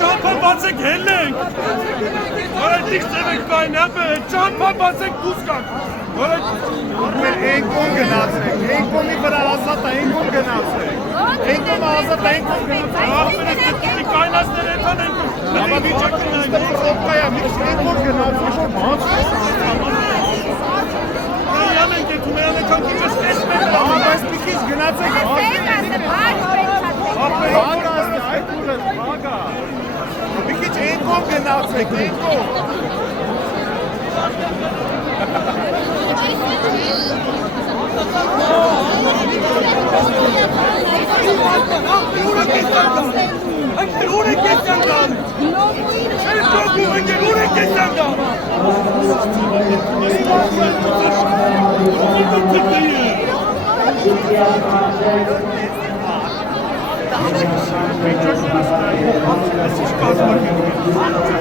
Չամփա բացեք հելենք։ Որտեղ ծևեք կային, ապե չամփա բացեք դուրս գանք։ Էնկոն գնացեք, էնկոնի վրա ազատ է, էնկոն գնացեք։ Էնկոն ազատ է, էնկոն գնացեք։ Ապերես դեպի կայնասներ էթան էնկոն։ Ապա վիճակը նստել ռոպկայա, էնկոն գնացեք, որ բաց Յան ենք էթում էան էքան քիչս տեսմեք։ Բայց պիքից գնացեք, բագաստ է, այդ ուրըտ, բագա։ Պիքից էնկոն գնացեք, էնկոն։ Ինչ